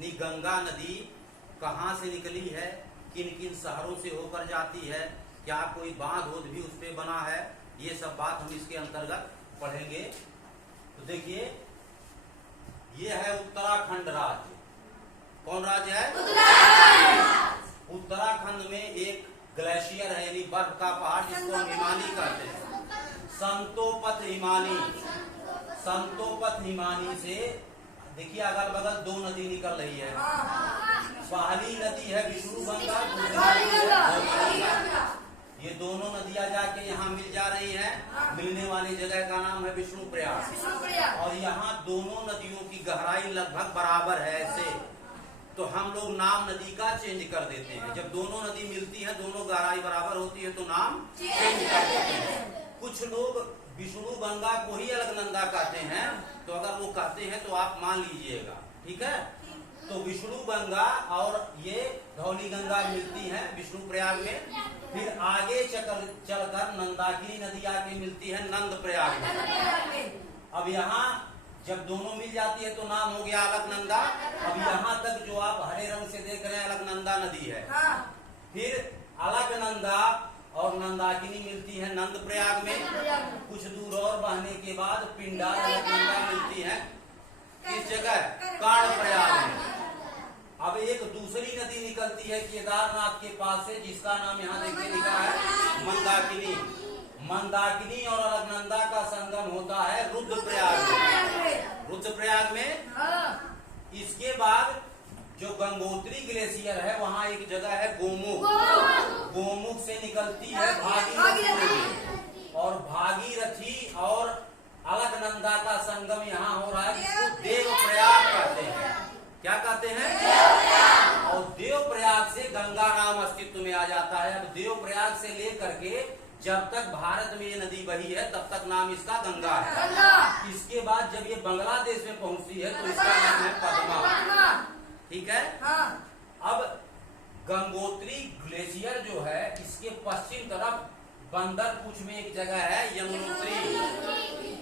यानी गंगा नदी कहाँ से निकली है, किन किन शहरों से होकर जाती है, क्या कोई बांध वोध भी उस पे बना है, ये सब बात हम इसके अंतर्गत पढ़ेंगे। तो देखिए, ये है उत्तराखंड राज्य। कौन राज्य है? उत्तराखंड। उत्तराखंड में एक ग्लेशियर है, यानी बर्फ का पहाड़, जिसको हम हिमानी कहते हैं। संतोपत हिमानी। संतोपत हिमानी से देखिए अगल बगल दो नदी निकल रही है। पहली नदी है विष्णु गंगा, ये दोनों नदियां जाके यहाँ मिल जा रही हैं। मिलने वाली जगह का नाम है विष्णु प्रयाग। और यहाँ दोनों नदियों की गहराई लगभग बराबर है। ऐसे तो हम लोग नाम नदी का चेंज कर देते हैं। जब दोनों नदी मिलती है, दोनों गहराई बराबर होती है, तो नाम चेंज कर देते हैं। कुछ लोग विष्णु गंगा को ही अलकनंदा कहते हैं, तो अगर वो कहते हैं तो आप मान लीजिएगा, ठीक है। तो विष्णु गंगा और ये धौली गंगा मिलती है विष्णु प्रयाग में। फिर आगे चलकर नंदाकिनी नदी आके मिलती है नंद प्रयाग में। अब यहाँ जब दोनों मिल जाती है तो नाम हो गया अलकनंदा। अब यहाँ तक जो आप हरे रंग से देख रहे हैं अलकनंदा नदी है। फिर अलकनंदा और नंदाकिनी मिलती है नंद प्रयाग में। कुछ दूर और बहने के बाद पिंडार अलकनंदा मिलती है किस जगह? कर्ण प्रयाग में। अब एक दूसरी नदी निकलती है केदारनाथ के पास से, जिसका नाम यहाँ देखिए लिखा है मंदाकिनी। मंदाकिनी और अलकनंदा का संगम होता है रुद्रप्रयाग में। रुद्रप्रयाग में इसके बाद जो गंगोत्री ग्लेशियर है, वहाँ एक जगह है गोमुख। गोमुख से निकलती है भागीरथी, और भागीरथी और अलकनंदा का संगम यहाँ हो रहा है, जिसको देवप्रयाग कहते हैं। क्या कहते हैं? और देवप्रयाग से गंगा नाम अस्तित्व में आ जाता है। अब देवप्रयाग से लेकर के जब तक भारत में ये नदी बही है, तब तक नाम इसका गंगा है। इसके बाद जब ये बांग्लादेश में पहुंचती है तो इसका नाम है पद्मा। ठीक है। अब गंगोत्री ग्लेशियर जो है, इसके पश्चिम तरफ बंदरपुछ में एक जगह है यमुनोत्री।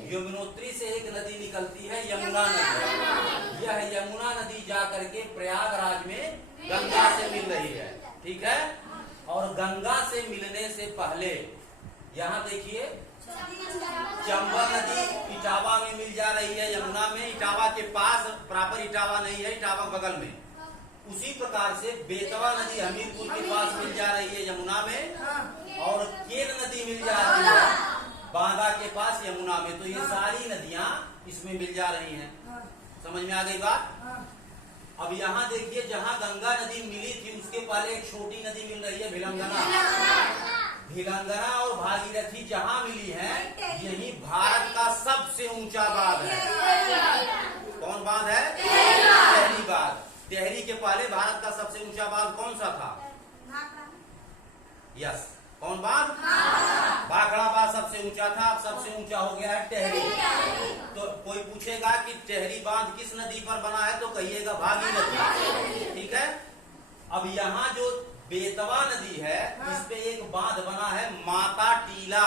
यमुनोत्री से एक नदी निकलती है यमुना नदी। यह यमुना नदी जाकर के प्रयागराज में गंगा से मिल रही है। ठीक है। और गंगा से मिलने से पहले यहाँ देखिए चंबल नदी इटावा में मिल जा रही है यमुना में। इटावा के पास, प्रॉपर इटावा नहीं है, इटावा बगल में। उसी प्रकार से बेतवा नदी हमीरपुर के पास मिल जा रही है यमुना में। और केन नदी मिल जा रही है बांदा के पास यमुना में। तो ये सारी नदियां इसमें मिल जा रही हैं। समझ में आ गई बात? अब यहाँ देखिए, जहाँ गंगा नदी मिली थी उसके पहले एक छोटी नदी मिल रही है भिलंगना। भिलंगना और भागीरथी जहाँ मिली है, यही भारत का सबसे ऊंचा बांध है। कौन बांध है? टेहरी बांध। टेहरी के पहले भारत का सबसे ऊंचा बांध कौन सा था? यस, कौन बांध? भाखड़ा बांध सबसे ऊंचा था। अब सबसे ऊंचा हो गया है टेहरी। तो कोई पूछेगा कि टेहरी बांध किस नदी पर बना है, तो कहिएगा भागीरथी। ठीक है। अब यहाँ जो बेतवा नदी है, इस पे एक बांध बना है माता टीला।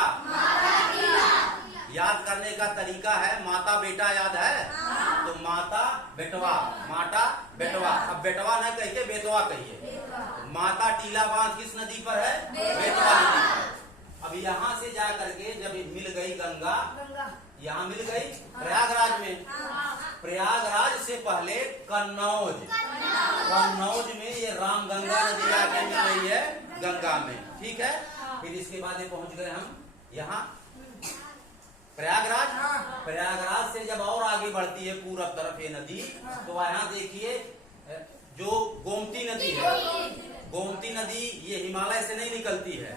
याद करने का तरीका है, माता बेटा याद है, तो माता बेटवा, माता बेटवा। अब बेटवा न कहिए, बेतवा कहिए। माता टीला बांध किस नदी पर है? बेतवा नदी पर। अब यहाँ से जा करके जब मिल गई गंगा, यहाँ मिल गई प्रयागराज में। प्रयागराज से पहले कन्नौज, कन्नौज में ये रामगंगा नदी आके मिल रही है गंगा में। ठीक है। फिर इसके बाद पहुंच गए हम यहाँ प्रयागराज। प्रयागराज से जब और आगे बढ़ती है पूरब तरफ ये नदी, तो यहाँ देखिए जो गोमती नदी है। गोमती नदी ये हिमालय से नहीं निकलती है,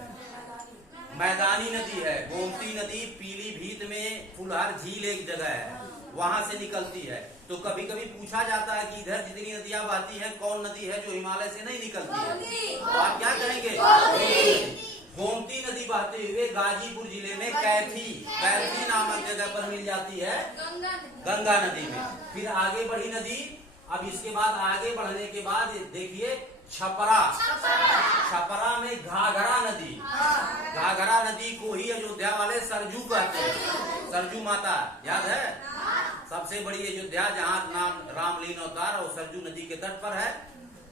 मैदानी नदी है। गोमती नदी पीलीभीत में फुलहर झील एक जगह है, वहां से निकलती है। तो कभी कभी पूछा जाता है कि इधर जितनी नदियां बहती हैं, कौन नदी है जो हिमालय से नहीं निकलती है? तो आप क्या कहेंगे? गोमती नदी बहते हुए गाजीपुर जिले में कैथी नामक जगह पर मिल जाती है गंगा नदी में। फिर आगे बढ़ी नदी। अब इसके बाद आगे बढ़ने के बाद देखिए छपरा में घाघरा नदी। घाघरा नदी को ही अयोध्या वाले सरजू कहते हैं। सरजू माता याद है? सबसे बड़ी अयोध्या जहाँ नाम रामलीन अवतार और सरजू नदी के तट पर है।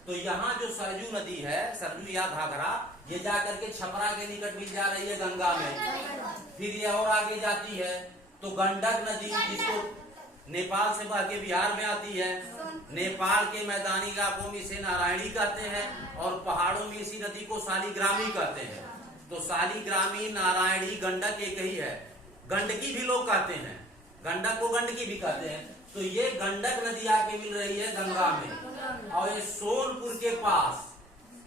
तो यहाँ जो सरजू नदी है, सरजू या घाघरा, ये जाकर के छपरा के निकट मिल जा रही है गंगा में। फिर ये और आगे जाती है तो गंडक नदी, जिसको नेपाल से बह के बिहार में आती है। नेपाल के मैदानी इलाकों में इसे नारायणी कहते हैं और पहाड़ों में इसी नदी को शालिग्रामी कहते हैं। तो शालिग्रामी, नारायणी, गंडक एक ही है। गंडकी भी लोग कहते हैं, गंडक को गंडकी भी कहते हैं। तो ये गंडक नदी आके मिल रही है गंगा में। और ये सोनपुर के पास,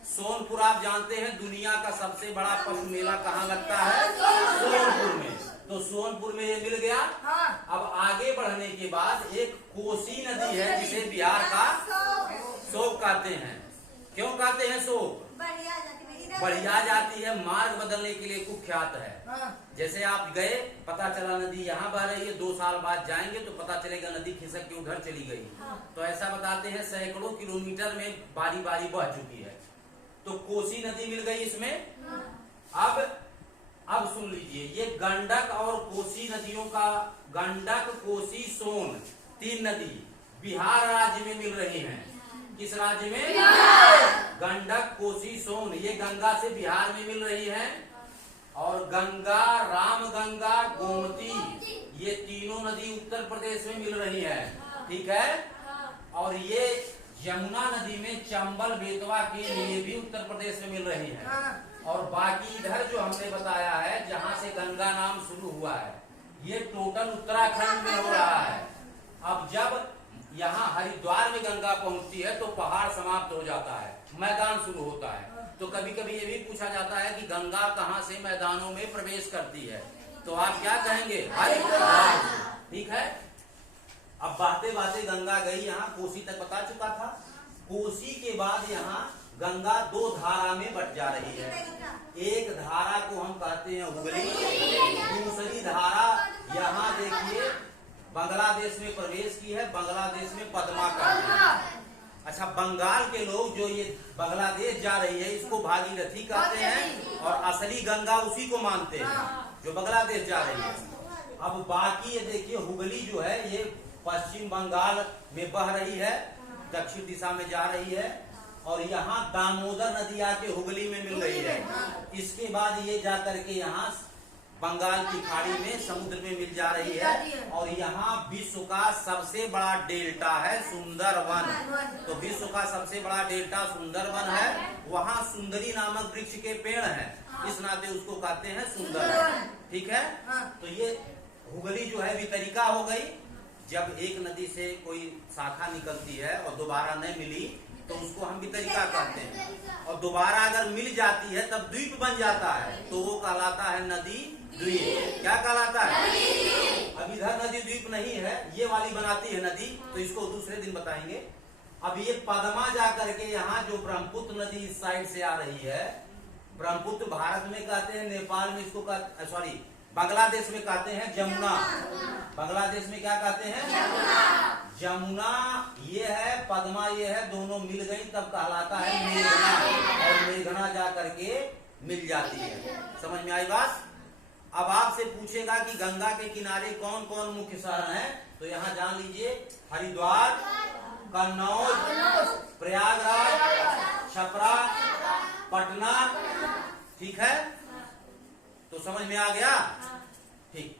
सोनपुर आप जानते हैं दुनिया का सबसे बड़ा पशु मेला कहाँ लगता है? सोनपुर में। तो सोनपुर में ये मिल गया। अब आगे बढ़ने के बाद एक कोसी नदी है जिसे बिहार का शोक कहते हैं। क्यों कहते हैं शोक? बढ़िया जाती है, मार्ग बदलने के लिए कुख्यात है। जैसे आप गए, पता चला नदी यहाँ बह रही है, 2 साल बाद जाएंगे तो पता चलेगा नदी खिसक के उधर चली गई। तो ऐसा बताते हैं सैकड़ों किलोमीटर में बारी बारी बह चुकी है। तो कोसी नदी मिल गई इसमें। अब सुन लीजिए, ये गंडक और कोसी नदियों का, गंडक, कोसी, सोन, 3 नदी बिहार राज्य में मिल रही हैं। किस राज्य में? गंडक, कोसी, सोन, ये गंगा से बिहार में मिल रही हैं। और गंगा, रामगंगा, गोमती, ये तीनों नदी उत्तर प्रदेश में मिल रही है। ठीक है। और ये यमुना नदी में चंबल, बेतवा के लिए भी उत्तर प्रदेश में मिल रही है। और बाकी इधर जो हमने बताया है, जहाँ से गंगा नाम शुरू हुआ है, ये टोटल उत्तराखंड में हो रहा है। अब जब यहाँ हरिद्वार में गंगा पहुँचती है तो पहाड़ समाप्त हो जाता है, मैदान शुरू होता है। तो कभी कभी ये भी पूछा जाता है कि गंगा कहाँ से मैदानों में प्रवेश करती है, तो आप क्या कहेंगे? हरिद्वार। ठीक है। अब बातें बातें गंगा गई, यहाँ कोसी तक बता चुका था। कोसी के बाद यहाँ गंगा 2 धारा में बट जा रही है। एक धारा को हम कहते हैं हुगली, दूसरी धारा यहाँ देखिए बांग्लादेश में प्रवेश की है, बांग्लादेश में पद्मा कहते हैं। अच्छा, बंगाल के लोग जो ये बांग्लादेश जा रही है इसको भागीरथी कहते हैं और असली गंगा उसी को मानते हैं जो बांग्लादेश जा रही है। अब बाकी ये देखिए हुगली जो है ये पश्चिम बंगाल में बह रही है, दक्षिण दिशा में जा रही है। और यहाँ दामोदर नदी आके हुगली में मिल रही है। इसके बाद ये जाकर के यहाँ बंगाल की खाड़ी में समुद्र में मिल जा रही है। और यहाँ विश्व का सबसे बड़ा डेल्टा है सुंदरवन। तो विश्व का सबसे बड़ा डेल्टा सुंदरवन है। वहाँ सुंदरी नामक वृक्ष के पेड़ हैं, इस नाते उसको कहते हैं सुंदरवन। ठीक है। तो ये हुगली जो है वितरिका हो गई। जब एक नदी से कोई शाखा निकलती है और दोबारा नहीं मिली तो उसको हम वितरिका कहते हैं। और दोबारा अगर मिल जाती है तब द्वीप बन जाता है, तो वो कहलाता है नदी द्वीप। क्या कहलाता है? अब इधर नदी द्वीप नहीं है, ये वाली बनाती है नदी, तो इसको दूसरे दिन बताएंगे। अब ये पद्मा जाकर के यहाँ जो ब्रह्मपुत्र नदी इस साइड से आ रही है, ब्रह्मपुत्र भारत में कहते हैं, नेपाल में इसको सॉरी बांग्लादेश में कहते हैं जमुना। बांग्लादेश में क्या कहते हैं? जमुना। ये है पद्मा, ये है, दोनों मिल गई तब कहलाता है मेघना। और मेघना जा करके मिल जाती है। समझ में आई बात? अब आपसे पूछेगा कि गंगा के किनारे कौन कौन मुख्य शहर हैं, तो यहाँ जान लीजिए हरिद्वार, कन्नौज, प्रयागराज, छपरा, पटना। ठीक है। तो समझ में आ गया? ठीक।